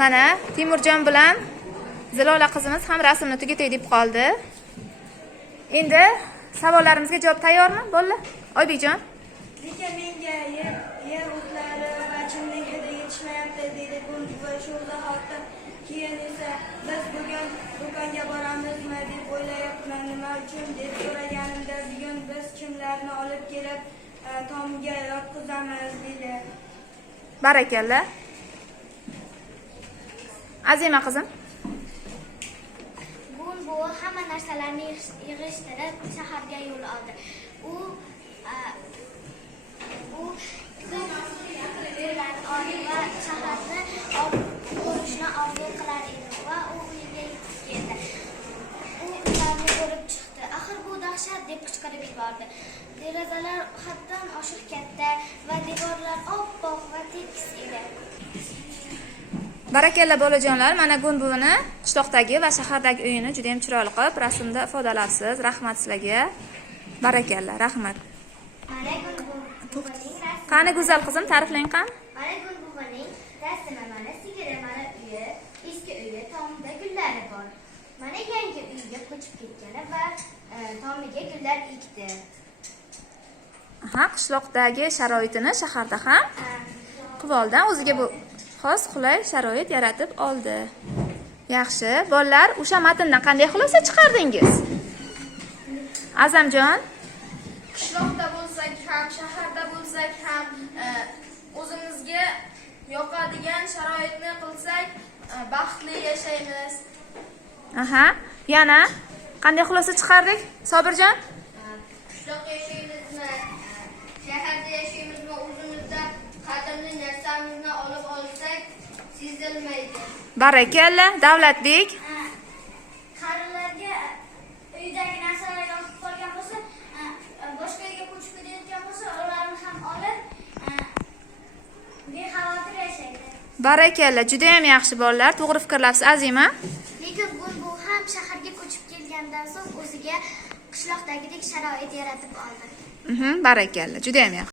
Mana Timurjon bilan Zilola qizimiz ham rasmni tugatay deb qoldi. Endi savollarimizga javob tayyormi? Bo'ldi. Oybekjon. Lekin menga yer o'tlari va chimlik hidi yetishmayapti deydi va shu zahotta keyin esa biz bugun do'konga boramizmi deb o'ylayapman. Nima uchun deb so'raganimda bugun biz chimlarni olib kelib tomga yotqizamiz dedi. Barakalla. Azima qizim. Bugun bu hamma narsalarni yig'ishtirib shaharga yo'l oldi. U va shaharni ko'rishni orzu qilar edi va u uyiga yetib keldi. U ularni ko'rib chiqdi. Axir bu dahshat deb qichqirib yubordi. Derazalar haddan oshiq katta va devorlar oppoq va tekis edi. Barakalla bolajonlar, mana Gun buvini qishloqdagi va shahardagi uyini juda ham chiroyli qilib rasmda ifodalabsiz. Rahmat sizlarga. Barakalla, rahmat. Mana Gun buvining rasmi. Qani go'zal qizim, ta'riflang qani? Mana Gun buvining rasmi, mana sigiri, mana uyi, eski uyi, tomida gullari bor. Mana yangi uyga ko'chib ketgani va tomiga gullar ekdi. Aha, qishloqdagi sharoitini shaharda ham Quvvoldan o'ziga bu xos qulay sharoit yaratib oldi. Yaxshi, bolalar, o'sha matndan qanday xulosa chiqardingiz? Azamjon, Qishloqda bo'lsak ham, shaharda bo'lsak ham o'zimizga yoqadigan sharoitni qilsak, baxtli yashaymiz. aha, yana qanday xulosa chiqardik? Sobirjon? Qishloqda yashaymizmi, shaharda yashaymizmi, o'zimizda qadrli narsamizni olib olsak, sezilmaydi. Barakalla, Davlatbek. Qarilarga uydagi narsalar yoqib qolgan bo'lsa, boshqa uyga ko'chib ketayotgan bo'lsa, ularni ham olib bexavotir yashaydi. Barakalla, juda ham yaxshi bolalar, to'g'ri fikrlabsiz, Azima. Lekin bu ham shaharga ko'chib kelgandan so'ng o'ziga qishloqdagidek sharoit yaratib oldi. Barakalla, juda ham yaxshi.